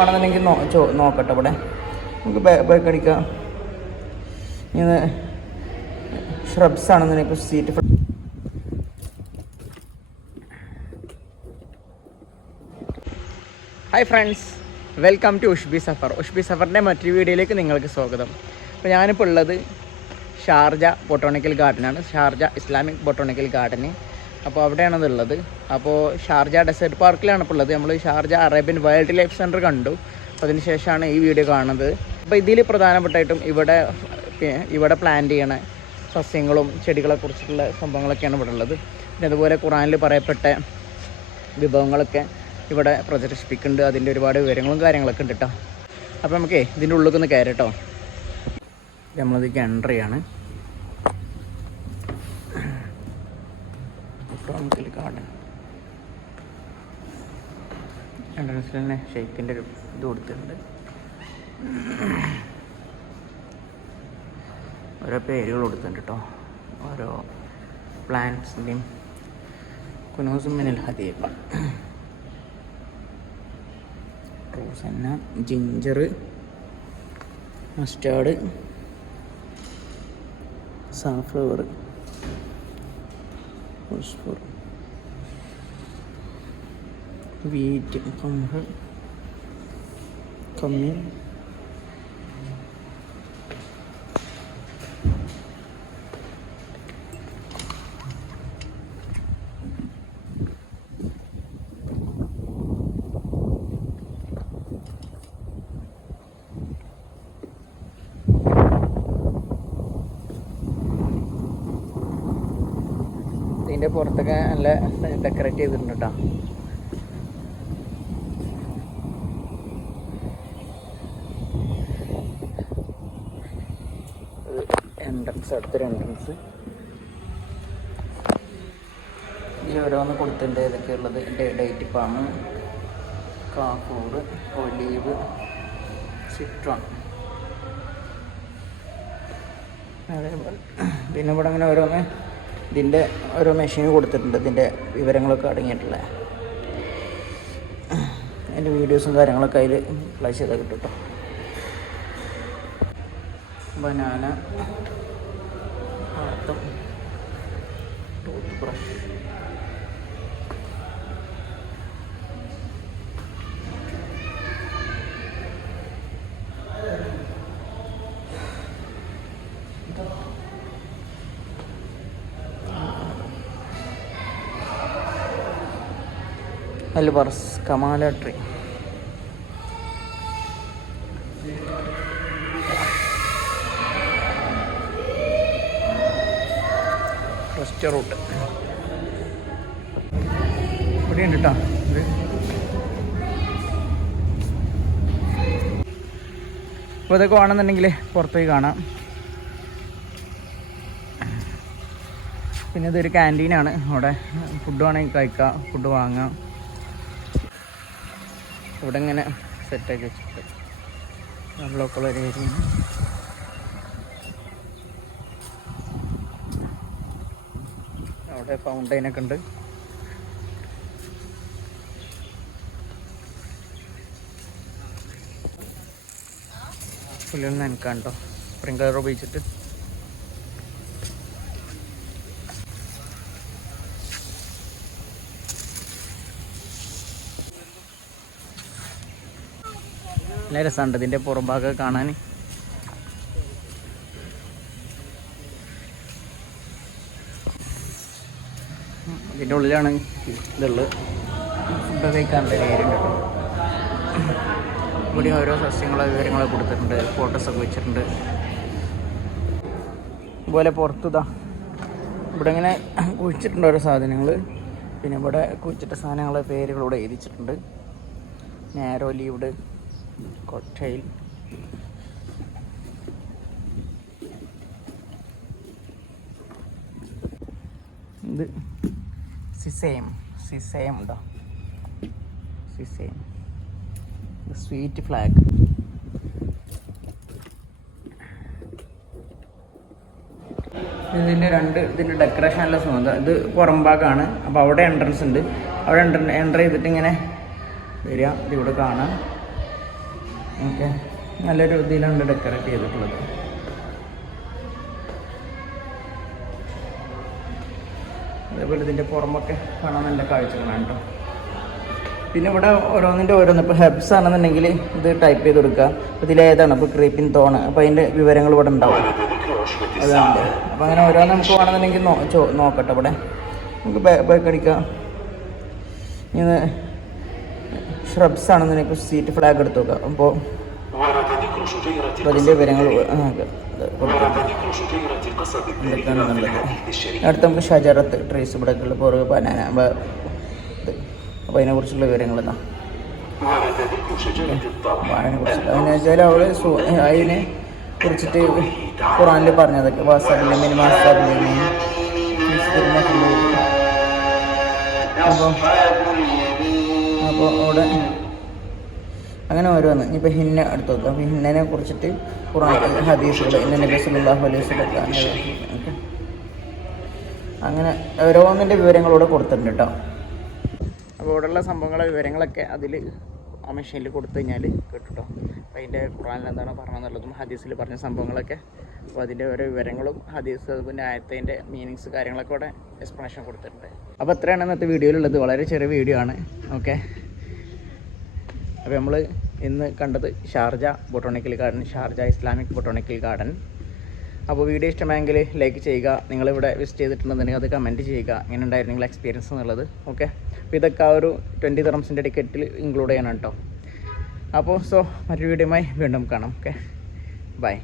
ആണെന്നുണ്ടെങ്കിൽ നോക്കട്ടെ. ഇവിടെ നമുക്ക് ബാക്ക് അടിക്കാം. ഇങ്ങനെ ഷ്രബ്സ് ആണെന്നുണ്ടെങ്കിൽ seat. Hi friends, welcome to Ushbi Safar. Ushbi സഫറിൻ്റെ മറ്റൊരു വീഡിയോയിലേക്ക് നിങ്ങൾക്ക് സ്വാഗതം. അപ്പോൾ ഞാനിപ്പോൾ ഉള്ളത് ഷാർജ ബൊട്ടാണിക്കൽ ഗാർഡനാണ്, ഷാർജ ഇസ്ലാമിക് ബൊട്ടാണിക്കൽ ഗാർഡന്. അപ്പോൾ അവിടെയാണത് ഉള്ളത്. അപ്പോൾ ഷാർജ ഡെസേർട്ട് പാർക്കിലാണ് ഇപ്പോൾ ഉള്ളത്. നമ്മൾ Sharjah Arabian wild life centre കണ്ടു. അപ്പോൾ അതിന് ശേഷമാണ് ഈ വീഡിയോ കാണുന്നത്. അപ്പോൾ ഇതിൽ പ്രധാനപ്പെട്ടായിട്ടും ഇവിടെ പ്ലാൻ ചെയ്യണ സസ്യങ്ങളും ചെടികളെ കുറിച്ചിട്ടുള്ള സംഭവങ്ങളൊക്കെയാണ് ഇവിടെ ഉള്ളത്. പിന്നെ അതുപോലെ ഖുറാനിൽ പറയപ്പെട്ട വിഭവങ്ങളൊക്കെ ഇവിടെ പ്രദർശിപ്പിക്കുന്നുണ്ട്. അതിൻ്റെ ഒരുപാട് വിവരങ്ങളും കാര്യങ്ങളൊക്കെ ഉണ്ട് കേട്ടോ. അപ്പോൾ നമുക്ക് ഇതിൻ്റെ ഉള്ളിൽ ഒന്ന് കയറി കേട്ടോ. നമ്മളിതിലേക്ക് എൻട്രി ആണ്. ബൊട്ടാണിക്കൽ ഗാർഡൻ എൻട്രൻസിൽ തന്നെ ഷേപ്പിൻ്റെ ഒരു ഇത് കൊടുത്തിട്ടുണ്ട്. ഓരോ പേരുകൾ കൊടുത്തിട്ടുണ്ട് കേട്ടോ, ഓരോ പ്ലാന്റ്സിൻ്റെയും. കുനൂസും മിനൽ ഹദീഖ, റോസന്ന, ജിഞ്ചർ, മസ്റ്റാർഡ്, സാഫ്ലവർ, ഫോസ്ഫോർ, വീറ്റ്, കംഹ്, കമ്മിൻ, ഇതിൻ്റെ പുറത്തൊക്കെ നല്ല ഡെക്കറേറ്റ് ചെയ്തിട്ടുണ്ട് കേട്ടോ. എൻട്രൻസ്, അടുത്തൊരു എൻട്രൻസ്. ഇതിൽ ഓരോന്ന് കൊടുത്തിട്ടുണ്ട്. ഇതൊക്കെ ഉള്ളത് ഡേറ്റ് പാം, കാഫൂർ, ഒലീവ്, സിട്രോൺ. അതേപോലെ പിന്നെ ഇവിടെ അങ്ങനെ ഓരോന്ന് ഇതിൻ്റെ ഓരോ മെഷീൻ കൊടുത്തിട്ടുണ്ട്. ഇതിൻ്റെ വിവരങ്ങളൊക്കെ അടങ്ങിയിട്ടുള്ള അതിൻ്റെ വീഡിയോസും കാര്യങ്ങളൊക്കെ അതിൽ ഫ്ലാഷ് ചെയ്താൽ കിട്ടും കേട്ടോ. ബനാന, ആട്ടം, ടൂത്ത് ബ്രഷ്, അൽബർസ്, കമാല ട്രീ, ഫസ്റ്റ് റൂട്ട് ഇവിടെയുണ്ട് കേട്ടോ. ഇത് അപ്പോൾ ഇതൊക്കെ വേണമെന്നുണ്ടെങ്കിൽ പുറത്തേക്ക് കാണാം. പിന്നെ ഇതൊരു ക്യാൻറ്റീനാണ്. അവിടെ ഫുഡ് വേണമെങ്കിൽ കഴിക്കാം, ഫുഡ് വാങ്ങാം. ഇവിടെ ഇങ്ങനെ സെറ്റാക്കി വെച്ചിട്ട് ബ്ലോക്കുള്ള ഒരു ഏരിയ. അവിടെ ഫൗണ്ടൈനൊക്കെ ഉണ്ട്. പുള്ളിയിൽ നനക്കാൻ കേട്ടോ, സ്പ്രിംഗ്ലർ ഉപയോഗിച്ചിട്ട്. നല്ല രസമുണ്ട് ഇതിൻ്റെ പുറം ഭാഗമൊക്കെ കാണാൻ. ഇതിൻ്റെ ഉള്ളിലാണ് ഇതുള്ളത്. ഫുഡ് കഴിക്കാനുള്ള ഏരിയ ഉണ്ട് കേട്ടോ. ഇവിടെ ഓരോ സസ്യങ്ങളോ വിവരങ്ങളൊക്കെ കൊടുത്തിട്ടുണ്ട്, ഫോട്ടോസൊക്കെ വെച്ചിട്ടുണ്ട്. അതുപോലെ പുറത്തുതാ ഇവിടെ ഇങ്ങനെ കുഴിച്ചിട്ടുണ്ട് ഓരോ സാധനങ്ങൾ. പിന്നെ ഇവിടെ കുഴിച്ചിട്ട സാധനങ്ങളെ പേരുകളിവിടെ എഴുതിച്ചിട്ടുണ്ട്. നാരോ ലീവ്ഡ്, കോക്ടെയിൽ, ഇത് സിസേം ഉണ്ടോ, സിസേം, സ്വീറ്റ് ഫ്ലാഗ്. ഇതിൻ്റെ ഡെക്കറേഷൻ നല്ല സുഖം. ഇത് പുറം ഭാഗമാണ്. അപ്പോൾ അവിടെ എൻട്രൻസ് ഉണ്ട്. അവിടെ എൻ്റർ ചെയ്തിട്ട് ഇങ്ങനെ വരിക. ഇതിവിടെ കാണാം. ഓക്കെ, നല്ലൊരു ഇതിലാണ് ഡെക്കറേറ്റ് ചെയ്തിട്ടുള്ളത്. അതേപോലെ ഇതിൻ്റെ പുറമൊക്കെ കാണാൻ നല്ല കാഴ്ചകളാണ് കേട്ടോ. പിന്നെ ഇവിടെ ഓരോന്ന് ഇപ്പോൾ ഹെബ്സ് ആണെന്നുണ്ടെങ്കിൽ ഇത് ടൈപ്പ് ചെയ്ത് കൊടുക്കുക. അപ്പോൾ ഇതിലേതാണ് ഇപ്പോൾ ക്രീപ്പിൻ തോണ്, അപ്പോൾ അതിൻ്റെ വിവരങ്ങൾ ഇവിടെ ഉണ്ടാവും. അതാണ്. അപ്പോൾ അങ്ങനെ ഓരോന്ന് നമുക്ക് വേണമെന്നുണ്ടെങ്കിൽ നോക്കട്ടെ. ഇവിടെ നമുക്ക് ബാക്ക് അടിക്കാം. ഇനി ഷ്രബ്സ് ആണെന്നുണ്ടെങ്കിൽ സീറ്റ് ഫ്ലാഗ് എടുത്ത് നോക്കാം. അപ്പോൾ അതിൻ്റെ വിവരങ്ങൾ എന്തൊക്കെയാണെന്നുള്ളത്. അടുത്ത് നമുക്ക് ഷജറത്ത് ട്രീസ് ഇവിടെയൊക്കെയുള്ള പുറകെ ബനാന അപ്പോൾ അതിനെക്കുറിച്ചുള്ള വിവരങ്ങൾ എന്നാ വാഴനെക്കുറിച്ചിട്ട് അതിനെ വെച്ചാൽ അവൾ അതിനെ കുറിച്ചിട്ട് ഖുറാനിൽ പറഞ്ഞതൊക്കെ വാസാബില്ലിമിൻ മാസാബില്ലിമിൻ. അപ്പോൾ അവിടെ അങ്ങനെ ഓരോന്ന് ഇനിയിപ്പോൾ ഹിന്ന എടുത്ത് നോക്കാം. അപ്പോൾ ഹിന്നനെ കുറിച്ചിട്ട് ഖുറാൻ ഹദീസുകൾ ഇന്ന നബി സല്ലല്ലാഹു അലൈഹി വസല്ലം ഓക്കെ, അങ്ങനെ ഓരോന്നിൻ്റെ വിവരങ്ങളൂടെ കൊടുത്തിട്ടുണ്ട് കേട്ടോ. അപ്പോൾ ഇവിടെയുള്ള സംഭവങ്ങളെ വിവരങ്ങളൊക്കെ അതിൽ ആ മെഷീനിൽ കൊടുത്തു കഴിഞ്ഞാൽ കേട്ടോ. അപ്പോൾ അതിൻ്റെ ഖുറാനിൽ എന്താണ് പറഞ്ഞതെന്നുള്ളതും ഹദീസിൽ പറഞ്ഞ സംഭവങ്ങളൊക്കെ, അപ്പോൾ അതിൻ്റെ ഓരോ വിവരങ്ങളും ഹദീസ് അതുപോലെ ആയത്തിൻ്റെ മീനിങ്സ് കാര്യങ്ങളൊക്കെ ഇവിടെ എക്സ്പ്ലനേഷൻ കൊടുത്തിട്ടുണ്ട്. അപ്പോൾ എത്രയാണ് ഇന്നത്തെ വീഡിയോയിലുള്ളത്. വളരെ ചെറിയ വീഡിയോ ആണ്. ഓക്കെ, അപ്പോൾ നമ്മൾ ഇന്ന് കണ്ടത് Sharjah botanical garden, Sharjah Islamic botanical garden. അപ്പോൾ വീഡിയോ ഇഷ്ടമായെങ്കിൽ ലൈക്ക് ചെയ്യുക. നിങ്ങളിവിടെ വിസിറ്റ് ചെയ്തിട്ടുണ്ടെന്നുണ്ടെങ്കിൽ അത് കമൻറ്റ് ചെയ്യുക, എങ്ങനെ ഉണ്ടായിരുന്നു നിങ്ങളുടെ എക്സ്പീരിയൻസ് എന്നുള്ളത്. ഓക്കെ, അപ്പോൾ ഇതൊക്കെ ആ ഒരു 20 ദിർഹംസിൻ്റെ ടിക്കറ്റിൽ ഇൻക്ലൂഡ് ചെയ്യണം കേട്ടോ. അപ്പോൾ മറ്റൊരു വീഡിയോയുമായി വീണ്ടും കാണാം. Okay, by.